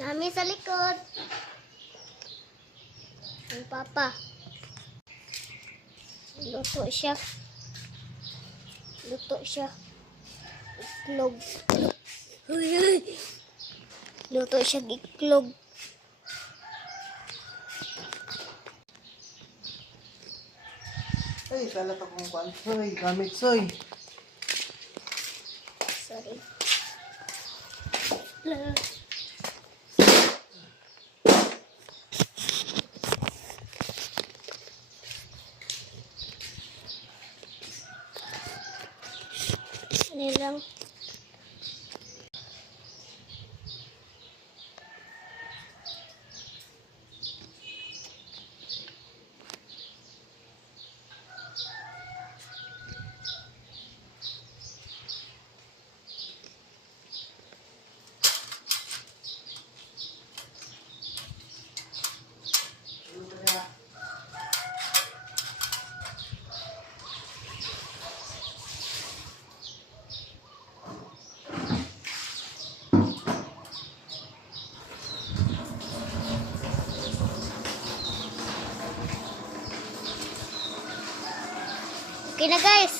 Nami sa likod. Ang papa. Luto siya. Luto siya. Iklog. Luto siya iklog. Ay, kalat akong kwan. Soy, gamit soy. Sorry. Ini lang. Okay na guys.